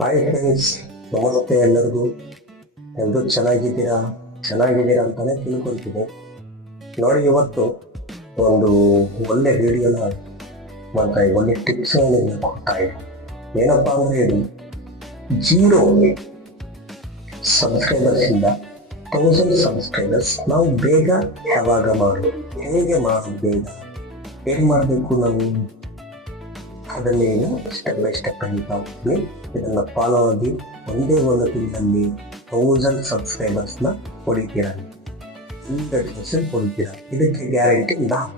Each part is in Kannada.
ಹಾಯ್ ಫ್ರೆಂಡ್ಸ್, ನಮಸ್ತೆ ಎಲ್ಲರಿಗೂ. ಎಲ್ಲರೂ ಚೆನ್ನಾಗಿದ್ದೀರಾ ಅಂತಾನೆ ತಿಳ್ಕೊಳ್ತೀನಿ. ನೋಡಿ, ಇವತ್ತು ಒಂದು ಒಳ್ಳೆ ವಿಡಿಯೋನ ಮಾಡ್ತಾ ಇದ್ದೀನಿ, ಒಳ್ಳೆ ಟಿಪ್ಸ್ ಕೊಡ್ತಾ ಇದ್ದೀನಿ. ಏನಪ್ಪ ಅಂದರೆ ಇದು 0 ಸಬ್ಸ್ಕ್ರೈಬರ್ಸ್ ಇಂದ 1000 ಸಬ್ಸ್ಕ್ರೈಬರ್ಸ್ ನಾವು ಬೇಗ ಯಾವಾಗ ಮಾಡೋದು, ಹೇಗೆ ಮಾಡೋದು, ಬೇಗ ಏನು ಮಾಡಬೇಕು ನಾವು, ಅದನ್ನೇ ಸ್ಟೆಪ್ ಬೈ ಸ್ಟೆಪ್ ಹೇಳ್ತಾ ಹೋಗ್ತೀನಿ. ಇದನ್ನು ಫಾಲೋ ಆಗಿ ಒಂದೇ ಒಂದು ತಿಂಗಳಲ್ಲಿ 1000 ಸಬ್ಸ್ಕ್ರೈಬರ್ಸ್ನ ಹೊಡಿತೀರಾ, 100% ಹೊಡಿತೀರಾ. ಇದಕ್ಕೆ ಗ್ಯಾರಂಟಿ ನಾವು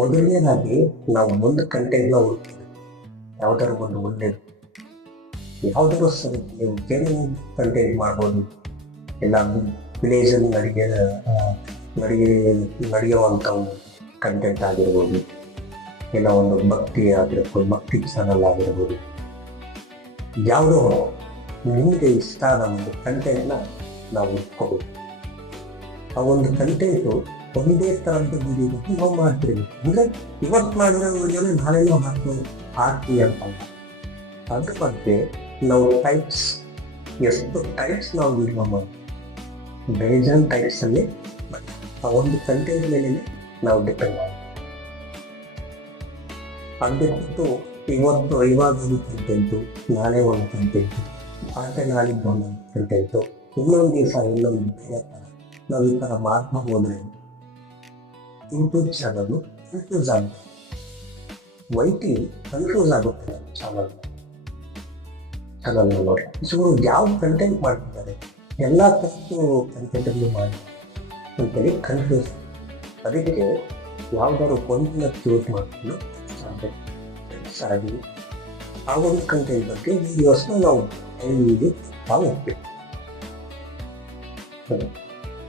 ಮೊದಲನೇದಾಗಿ ನಾವು ಒಂದು ಕಂಟೆಂಟ್ನ ಹುಡುಕ್ತೀವಿ. ಯಾವ್ದಾದ್ರು ಒಂದು ಒಳ್ಳೇದು, ಯಾವ್ದಾದ್ರು ಸರಿ ನೀವು ಬೇರೆ ಕಂಟೆಂಟ್ ಮಾಡ್ಬೋದು. ಇಲ್ಲ ವಿಲೇಜಲ್ಲಿ ನಡೆಯುವಂಥ ಕಂಟೆಂಟ್ ಆಗಿರ್ಬೋದು, ಇಲ್ಲ ಒಂದು ಭಕ್ತಿ ಚಾನಲ್ ಆಗಿರ್ಬೋದು. ಯಾವುದೋ ನಿಮಗೆ ಇಷ್ಟ ಆದ ಒಂದು ಕಂಟೆಂಟ್ನ ನಾವು ಹುಡ್ಕೋಬೋದು. ಆ ಒಂದು ಕಂಟೆಂಟು ಒಂದೇ ಥರದ ವಿಡಿಯೋ ನಾವು ಮಾಡ್ತೀವಿ. ಅಂದರೆ ಇವತ್ತು ಮಾಡಿರೋ ವಿಡಿಯೋನೇ ನಾಳೆನೂ ಹಾಕ್ತೀವಿ ಅಂತ. ಅದ್ರ ಬಗ್ಗೆ ನಾವು ಎಷ್ಟು ಟೈಪ್ಸ್ ನಾವು ವಿಡಿಯೋ ಮಾಡ್ತೀವಿ, ಬೇಜಾನ್ ಟೈಪ್ಸಲ್ಲಿ ಆ ಒಂದು ಕಂಟೆಂಟ್ ಮೇಲೆ ನಾವು ಡಿಪೆಂಡ್ ಮಾಡ್ತೀವಿ. ಅದು ಬಿಟ್ಟು ಇವಾಗ ಒಂದು ಕಂಟೆಂಟು, ನಾಳೆ ಒಂದು ಕಂಟೆಂಟು, ಮತ್ತೆ ನಾಳಿದ್ದು ಒಂದು ಕಂಟೆಂಟು, ಇನ್ನೊಂದು ದಿವಸ ಇನ್ನೊಂದು ಬೇರೆ ಥರ ನಾವು ಈ ಥರ ಮಾಡ್ತಾ ಹೋದರೆ ಯೂಟ್ಯೂಬ್ ಚಾನಲ್ಲು ಕನ್ಫ್ಯೂಸ್ ಆಗುತ್ತೆ. ಕನ್ಫ್ಯೂಸ್ ಆಗುತ್ತೆ ಚಾನಲ್ ನೋಡಿ. ಸೊ ಯಾವ ಕಂಟೆಂಟ್ ಮಾಡ್ತಿದ್ದಾರೆ, ಎಲ್ಲ ಥರದ್ದು ಕಂಟೆಂಟನ್ನು ಮಾಡಿ ಅಂತೇಳಿ ಕನ್ಫ್ಯೂಸ್. ಅದಕ್ಕೆ ಯಾವ್ದಾದ್ರು ಒಂದನ್ನ ಚೂಸ್ ಮಾಡಿಕೊಂಡು ಆಗಿ ಆ ಒಂದು ಕಂಟೆಂಟ್ ಬಗ್ಗೆ ವಿಡಿಯೋಸ್ನ ನಾವು ಡೈಲಿ ಹೋಗ್ಬೇಕು.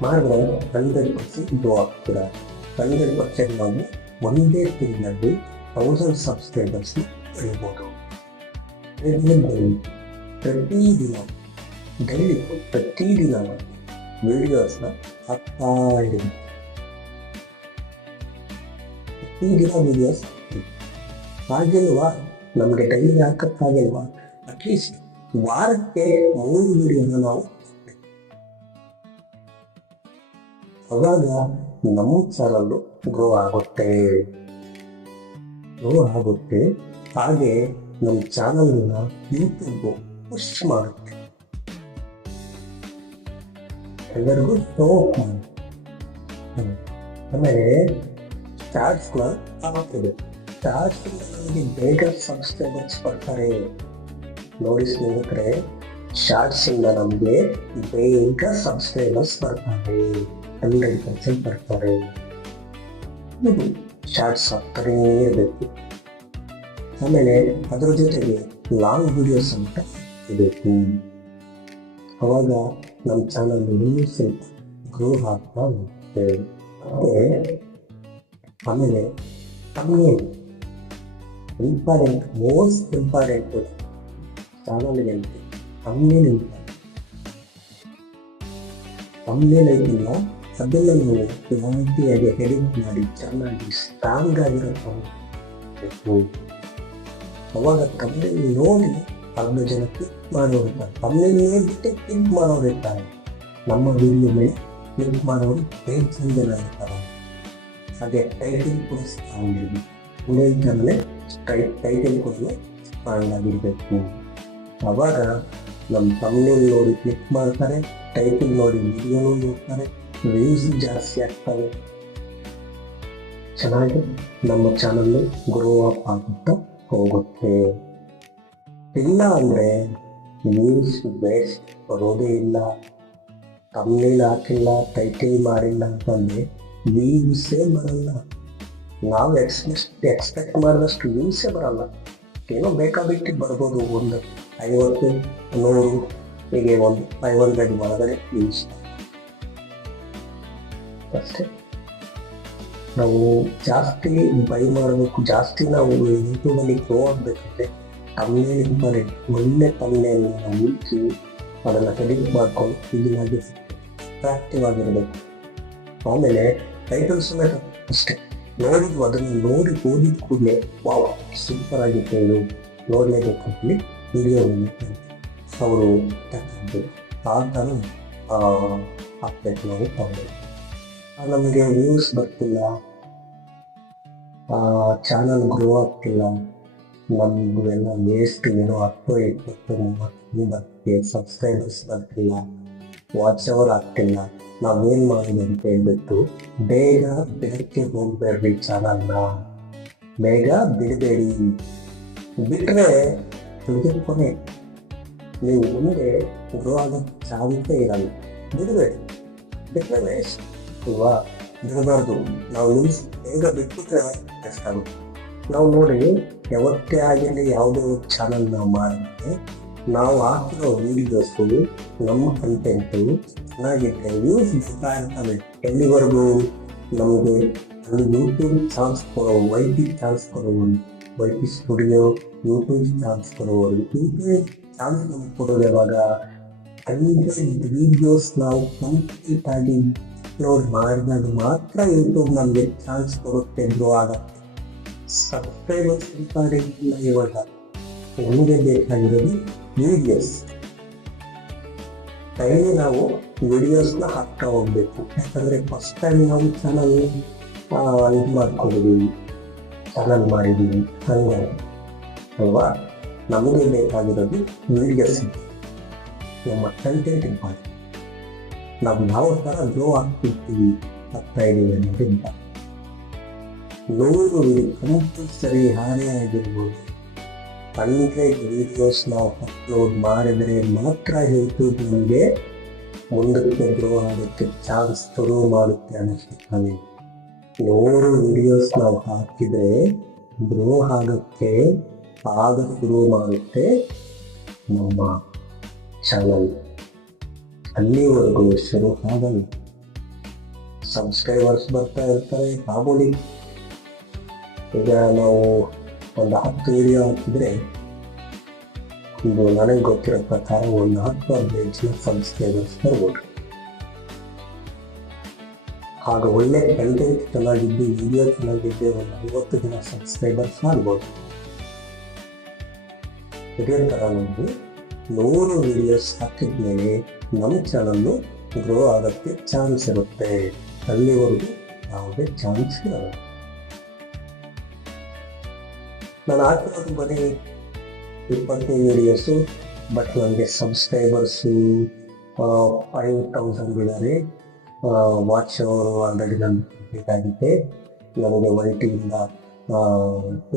ಮಾಡಿದ್ರೆ 100% ಗ್ರೋ ಆಗ್ತೀರ. 100% ನಾವು ಒಂದೇ ತಿಂಗಳಲ್ಲಿ 1000 ಸಬ್ಸ್ಕ್ರೈಬರ್ಸ್ನ ಪಡೆಯಬಹುದು. ಪ್ರತಿದಿನ ವಿಡಿಯೋಸ್ನ ಹಾಕ್ತಾ ಇದ್ದೀವಿ. ಪ್ರತಿದಿನ ವಿಡಿಯೋಸ್ ಆಗಿಲ್ವಾ, ನಮಗೆ ಡೈಲಿ ಹಾಕಕ್ಕಾಗಿಲ್ವಾ, ಅಟ್ಲೀಸ್ಟ್ ವಾರಕ್ಕೆ 3 ವಿಡಿಯೋನ ನಾವು ಅವಾಗ ನಮ್ಮ ಚಾನಲ್ಲು ಗ್ರೋ ಆಗುತ್ತೆ. ಹಾಗೆ ನಮ್ಮ ಚಾನಲ್ನ ಯೂಟ್ಯೂಬ್ ಪುಷ್ ಮಾಡುತ್ತೆ, ಎಲ್ಲರಿಗೂ ಸಪೋರ್ಟ್ ಮಾಡುತ್ತೆ. ಆಮೇಲೆ ಸ್ಟಾರ್ಟ್ಸ್ನ ಆಗ್ತದೆ. ನಮಗೆ ಬೇಗ ಸಬ್ಸ್ಕ್ರೈಬರ್ಸ್ ಬರ್ತಾರೆ. ನೋಡಿ ಸ್ನೇಹಿತರೆ, ಶಾರ್ಟ್ಸಿಂದ ನಮಗೆ ಬೇಗ ಸಬ್ಸ್ಕ್ರೈಬರ್ಸ್ ಬರ್ತಾರೆ, 100% ಬರ್ತಾರೆ. ಶಾರ್ಟ್ಸ್ ಆಗ್ತಾನೇ ಇರಬೇಕು. ಆಮೇಲೆ ಅದರ ಜೊತೆಗೆ ಲಾಂಗ್ ವಿಡಿಯೋಸ್ ಅಂತ ಇರಬೇಕು. ಅವಾಗ ನಮ್ಮ ಚಾನಲ್ ಇನ್ನೂ ಸ್ವಲ್ಪ ಗ್ರೋ ಆಗ್ತಾ ಹೋಗುತ್ತೆ. ಆಮೇಲೆ ಮೋಸ್ಟ್ ಇಂಪಾರ್ಟೆಂಟ್ ಚಾನಲ್ಗೆ ತಮ್ನೇಲ್ ಐತಿಲ್ಲ, ಅದೆಲ್ಲ ನಾವು ಕ್ವಾಲಿಟಿಯಾಗಿ ಎಡಿಟ್ ಮಾಡಿ ಚೆನ್ನಾಗಿ ಸ್ಟ್ರಾಂಗ್ ಆಗಿರೋ. ಅವಾಗ ತಮ್ನೇಲ್ ನೋಡಿ 10 ಜನ ಕ್ಲಿಕ್ ಮಾಡೋರಿರ್ತಾರೆ. ತಮ್ನೇಲ್ ನೋಡಿಬಿಟ್ಟೆ ಕ್ಲಿಕ್ ಮಾಡೋರಿರ್ತಾರೆ. ನಮ್ಮ ವಿಡಿಯೋ ಮೇಲೆ ಕ್ಲಿಕ್ ಮಾಡೋರು 5 ಜನ ಇರ್ತಾರೆ. ಹಾಗೆ ಟೈಟಿಲ್ ಕೂಡ ಸ್ಟ್ರಾಂಗ್ ಇರಬೇಕು. ಟೈಟಿಲ್ ಕೂಡ ಸ್ಟ್ರಾಂಗ್ ಆಗಿರಬೇಕು. ಅವಾಗ ನಮ್ಮ ತಮ್ನೇಲ್ ನೋಡಿ ಕ್ಲಿಕ್ ಮಾಡ್ತಾರೆ, ಟೈಟಿಲ್ ನೋಡಿ ವಿಡಿಯೋನು ನೋಡ್ತಾರೆ, ವ್ಯೂಸ್ ಜಾಸ್ತಿ ಆಗ್ತವೆ. ಚೆನ್ನಾಗಿ ನಮ್ಮ ಚಾನಲ್ಲು ಗ್ರೋ ಅಪ್ ಆಗುತ್ತಾ ಹೋಗುತ್ತೆ. ಇಲ್ಲ ಅಂದರೆ ವ್ಯೂಸ್ ಬೇಸ್ಟ್ ಬರೋದೇ ಇಲ್ಲ. ತಮ್ನೇಲ್ ಹಾಕಿಲ್ಲ, ಟೈಟಿಲ್ ಮಾಡಿಲ್ಲ ಅಂತಂದರೆ ವ್ಯೂಸೇ ಬರಲ್ಲ. ನಾವು ಎಕ್ಸ್ಪೆಕ್ಟ್ ಮಾಡಿದಷ್ಟು ವ್ಯೂಸೇ ಬರಲ್ಲ. ಏನೋ ಬೇಕಾಬಿಟ್ಟು ಬರ್ಬೋದು, ಒಂದು 50, 100, ಹೀಗೆ ಒಂದು 500 ಒಳಗಡೆ ವ್ಯೂಸ್ ಅಷ್ಟೇ. ನಾವು ಜಾಸ್ತಿ ಬೈ ಮಾಡಬೇಕು, ಜಾಸ್ತಿ ನಾವು ಯೂಟ್ಯೂಬಲ್ಲಿ ಗ್ರೋ ಆಗಬೇಕಂದ್ರೆ ತಮ್ನೇಲ್ ಇಂಪಾರ್ಟೆಂಟ್. ಒಳ್ಳೆ ತಮ್ನೇಲ್ ನಾವು ಹುಡುಕಿ ಅದನ್ನು ಎಡಿಟ್ ಮಾಡ್ಕೊಂಡು ಕ್ಲೀನಾಗಿ ಅಟ್ರಾಕ್ಟಿವ್ ಆಗಿರಬೇಕು. ಆಮೇಲೆ ಟೈಟಲ್ ಸಮೇತ ಅಷ್ಟೇ. ಅದನ್ನು ನೋಡಿ ಓದಿದ ಕೂಡಲೇ ವಾವ್ ಸೂಪರ್ ಆಗಿತ್ತು, ಇದು ನೋಡಲೇಬೇಕು ಅಂತೇಳಿ ವಿಡಿಯೋವನ್ನು ಅವರು ತಕ್ಕಂತೆ ಆ ಥರ ಅಪ್ಡೇಟ್ ನಾವು ತಗೊಳ್ಳಿ. ನಮಗೆ ವ್ಯೂಸ್ ಬರ್ತಿಲ್ಲ, ಚಾನಲ್ ಗ್ರೋ ಆಗ್ತಿಲ್ಲ, ನಮಗೂ ಎಲ್ಲ ವೇಸ್ಟ್, ಏನೋ 10, 20, 30 ಬರ್ತಿದೆ, ಸಬ್ಸ್ಕ್ರೈಬರ್ಸ್ ಬರ್ತಿಲ್ಲ, ವಾಚ್ ಅವರ್ ಆಗ್ತಿಲ್ಲ, ನಾವೇನು ಮಾಡೋದು ಅಂತ ಹೇಳ್ಬಿಟ್ಟು ಬೇಗ ಬಿಡಕ್ಕೆ ಹೋಗ್ಬೇಡ್ರಿ. ಚಾನಲ್ನ ಬೇಗ ಬಿಡಬೇಡಿ. ಬಿಟ್ಟರೆ ಕೊನೆ ನೀವು ಮುಂದೆ ಗ್ರೋ ಆಗೋ ಚಾನ್ಸೇ ಇರಲ್ಲ. ಬಿಡಬೇಡಿ, ಬಿಟ್ಟರೆ ವೇಸ್ಟ್ ಅಲ್ವಾ? ಬಿಡಬಾರ್ದು. ನಾವು ಬೇಗ ಬಿಟ್ಬಿಟ್ರೆ ಕಷ್ಟ ಆಗುತ್ತೆ. ನಾವು ನೋಡಿ, ಯಾವತ್ತೇ ಆಗಿರಲಿ ಯಾವುದೇ ಒಂದು ಚಾನಲ್ ನಾವು ಮಾಡಿದ್ರೆ ನಾವು ಹಾಕಿರೋ ವೀಡಿಯೋಸು, ನಮ್ಮ ಕಂಟೆಂಟು ಚೆನ್ನಾಗಿದ್ದರೆ ವ್ಯೂಸ್ ಬರ್ತಾ ಇರ್ತವೆ. ಎಲ್ಲಿವರೆಗೂ ನಮಗೆ ಅಲ್ಲಿ ಯೂಟ್ಯೂಬ್ ಚಾನ್ಸ್ ಕೊಡೋ, YT ಚಾನ್ಸ್ ಕೊಡೋರು, YT ಸ್ಟುಡಿಯೋ ಯೂಟ್ಯೂಬ್ ಚಾನ್ಸ್ ಕೊಡೋರು, ಯೂಟ್ಯೂಬ್ ಚಾನ್ಸ್ ನಮ್ಗೆ ಕೊಡೋದು ಯಾವಾಗ? 100 ವೀಡಿಯೋಸ್ ನಾವು ಕಂಪ್ಲೀಟ್ ಆಗಿ ಅಪ್ಲೋಡ್ ಮಾಡಿದಾಗ ಮಾತ್ರ ಯೂಟ್ಯೂಬ್ ನಮಗೆ ಚಾನ್ಸ್ ಕೊಡುತ್ತೆ ಗ್ರೋ ಆಗಕ್ಕೆ. ಸಬ್ಸ್ಕ್ರೈಬರ್ಸ್ ಇಲ್ಲ ಇವಾಗ. ನಮಗೆ ಬೇಕಾಗಿರೋದು ವೀಡಿಯೋಸ್. ಡೈಲಿ ನಾವು ವಿಡಿಯೋಸ್ನ ಹಾಕ್ತಾ ಹೋಗ್ಬೇಕು. ಯಾಕಂದರೆ ಫಸ್ಟ್ ಟೈಮ್ ನಾವು ಚಾನಲ್ ಇದು ಮಾಡ್ಕೊಂಡಿದ್ದೀವಿ, ಚಾನಲ್ ಮಾಡಿದ್ದೀವಿ, ಹಂಗೆ ಅಲ್ವಾ? ನಮಗೆ ಬೇಕಾಗಿರೋದು ವೀಡಿಯೋಸ್. ನಮ್ಮ ಕಂಟೆಂಟ್ ಇಂಪಾರ್ಟೆಂಟ್. ನಾವು ಯಾವ ಥರ ಗ್ರೋ ಆಗ್ತಿರ್ತೀವಿ ಆಗ್ತಾ ಇದ್ದೀವಿ ಅನ್ನೋದ್ರಿಂದ 100 ಕಂಪಲ್ಸರಿ ಹಾನೇ ಆಗಿರ್ಬೋದು. 100 ವೀಡಿಯೋಸ್ ನಾವು ಅಪ್ಲೋಡ್ ಮಾಡಿದರೆ ಮಾತ್ರ ಯೂಟ್ಯೂಬ್ ನಮಗೆ ಮುಂದಕ್ಕೆ ಗ್ರೋ ಆಗೋಕ್ಕೆ ಚಾನ್ಸ್ ಶುರು ಮಾಡುತ್ತೆ ಅನ್ನಿಸ್ತಾನೆ. 100 ವೀಡಿಯೋಸ್ ನಾವು ಹಾಕಿದರೆ ಗ್ರೋ ಆಗೋಕ್ಕೆ ಆಗ ಶುರು ಮಾಡುತ್ತೆ ನಮ್ಮ ಚಾನಲ್. ಅಲ್ಲಿವರೆಗೂ ಶುರು ಆಗಲ್ಲ. ಸಬ್ಸ್ಕ್ರೈಬರ್ಸ್ ಬರ್ತಾ ಇರ್ತಾರೆ ಮಾಮೂಲಿ. ಈಗ ನಾವು ಒಂದು 10 ವಿಡಿಯೋ ಹಾಕಿದರೆ ಇದು ನನಗೆ ಗೊತ್ತಿರೋ ಪ್ರಕಾರ ಒಂದು 10-15 ಜನ ಸಬ್ಸ್ಕ್ರೈಬರ್ಸ್ ಬರ್ಬೋದು. ಆಗ ಒಳ್ಳೆ ಕಂಟೆಂಟ್ ಚೆನ್ನಾಗಿದ್ದು, ವಿಡಿಯೋ ಚೆನ್ನಾಗಿದ್ದೆ ಒಂದು 50 ಜನ ಸಬ್ಸ್ಕ್ರೈಬರ್ಸ್ ಆಗ್ಬೋದು. ಇದೇ ಥರ ನಾವು 100 ವೀಡಿಯೋಸ್ ಹಾಕಿದ ಮೇಲೆ ನಮ್ಮ ಚಾನಲ್ಲು ಗ್ರೋ ಆಗೋಕ್ಕೆ ಚಾನ್ಸ್ ಇರುತ್ತೆ. ಅಲ್ಲಿವರೆಗೂ ಯಾವುದೇ ಚಾನ್ಸ್ ಇರಲ್ಲ. ನಾನು ಹಾಕಿರೋದು ಬರೀ 20 ವೀಡಿಯೋಸು, ಬಟ್ ನನಗೆ ಸಬ್ಸ್ಕ್ರೈಬರ್ಸು 5000 ಇದ್ದಾರೆ. ವಾಚ್ ಅವರು ಆಲ್ರೆಡಿ ನಾನು ಕಂಪ್ಲೀಟ್ ಆಗಿದೆ. ನನಗೆ YTಯಿಂದ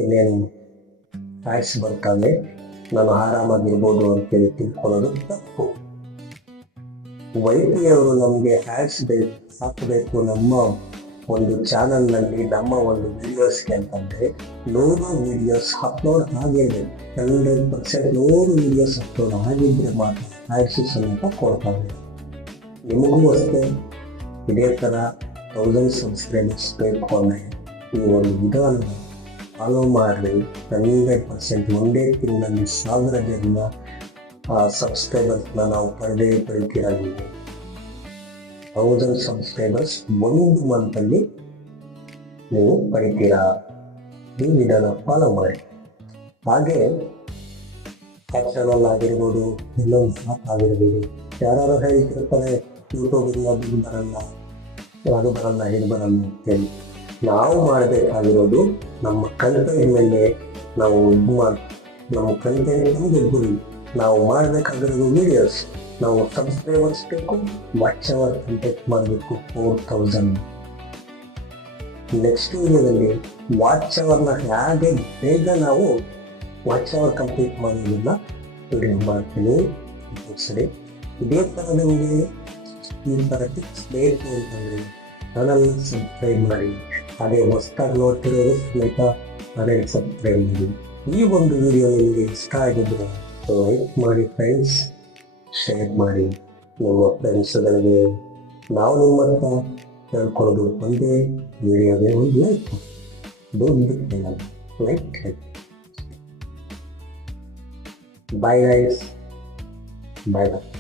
ಏನೇನು ಆ್ಯಡ್ಸ್ ಬರ್ತಾವೆ, ನಾನು ಆರಾಮಾಗಿರ್ಬೋದು ಅಂತೇಳಿ ತಿಳ್ಕೊಳ್ಳೋದು ತಪ್ಪು. YT ಅವರು ನಮಗೆ ಆ್ಯಡ್ಸ್ ಹಾಕಬೇಕು ನಮ್ಮ ಒಂದು ಚಾನಲ್ನಲ್ಲಿ, ನಮ್ಮ ಒಂದು ವೀಡಿಯೋಸ್ಗೆ ಅಂತಂದರೆ 100 ವೀಡಿಯೋಸ್ ಅಪ್ಲೋಡ್ ಆಗಿರಬೇಕು. 100% 100 ವೀಡಿಯೋಸ್ ಅಪ್ಲೋಡ್ ಆಗಿದ್ದರೆ ಮಾತ್ರ ಆ್ಯಡ್ಸು ಸಮೇತ ಕೊಡ್ತಾರೆ. ನಿಮಗೂ ಅಷ್ಟೇ ಇದೇ ಥರ 1000 ಸಬ್ಸ್ಕ್ರೈಬರ್ಸ್ ಬೇಕು ಅಂದರೆ ಈ ಒಂದು ವಿಧಾನ ಫಾಲೋ ಮಾಡಿ 100% ಒಂದೇ ತಿಂಗಳಲ್ಲಿ 1000 ಜನ ಸಬ್ಸ್ಕ್ರೈಬರ್ಸ್ನ ನಾವು ಪಡೆದಿದ್ದೀವಿ. 1000 ಸಬ್ಸ್ಕ್ರೈಬರ್ಸ್ 1 ಮಂತಲ್ಲಿ ನೀವು ಪಡಿತೀರಾ. ಈ ವಿಧಾನ ಫಾಲೋ ಮಾಡಿ. ಹಾಗೆ ಆ ಚಾನಲ್ ಆಗಿರ್ಬೋದು, ಇನ್ನೊಂದು ಆಗಿರ್ಬೋದು, ಯಾರು ಹೇಳ್ತಿರ್ತಾರೆ ಯೂಟ್ಯೂಬಿಂದ ದುಡ್ಡು ಬರಲ್ಲ, ಅದು ಬರಲ್ಲ, ಇದು ಬರಲ್ಲ ಅಂತೇಳಿ. ನಾವು ಮಾಡಬೇಕಾಗಿರೋದು ನಮ್ಮ ಕಂಟೆಂಟ್ ಮೇಲೆ ನಾವು ನಮ್ಮ ಕಂಟೆಂಟ್ ದುಡ್ಡು. ನಾವು ಮಾಡಬೇಕಾಗಿರೋದು ವೀಡಿಯೋಸ್. ನಾವು ಸಬ್ಸ್ಕ್ರೈಬರ್ಸ್ ಬೇಕು, ವಾಚ್ ಅವರ್ ಕಂಟೆಂಟ್ ಮಾಡಬೇಕು 4000. ನೆಕ್ಸ್ಟ್ ವಿಡಿಯೋದಲ್ಲಿ ವಾಚ್ ಅವರ್ನ ಹೇಗೆ ಬೇಗ ನಾವು ವಾಚ್ ಅವರ್ ಕಂಪ್ಲೀಟ್ ಮಾಡೋದನ್ನ ವಿಡಿಯೋ ಮಾಡ್ತೀನಿ. ಸರಿ, ಇದೇ ಥರ ನಿಮಗೆ ಈ ಥರ ಟಿಪ್ಸ್ ಬೇಕು ಅಂತಂದರೆ ಚಾನಲ್ ಸಬ್ಸ್ಕ್ರೈಬ್ ಮಾಡಿ. ಹಾಗೆ ಹೊಸದಾಗಿ ನೋಡ್ತಿರೋದು ಸಮೇತ ಚಾನಲ್ ಸಬ್ಸ್ಕ್ರೈಬ್ ಮಾಡಿ. ಈ ಒಂದು ವಿಡಿಯೋ ನಿಮಗೆ ಇಷ್ಟ ಆಗಿದ್ರೆ ಲೈಕ್ ಮಾಡಿ ಫ್ರೆಂಡ್ಸ್, ಶೇರ್ ಮಾಡಿ ನಿಮ್ಮ ಫ್ರೆಂಡ್ಸ್ಗಳಿಗೆ. ನಾವು ನಿಮ್ಮ ಹತ್ರ ಹೇಳ್ಕೊಳ್ಳೋದು ಒಂದೇ ವಿಡಿಯೋಗೆ ಒಂದು ಲೈಕ್. ಲೈಕ್. ಬಾಯ್ ಗೈಸ್, ಬಾಯ್ ಬಾಯ್.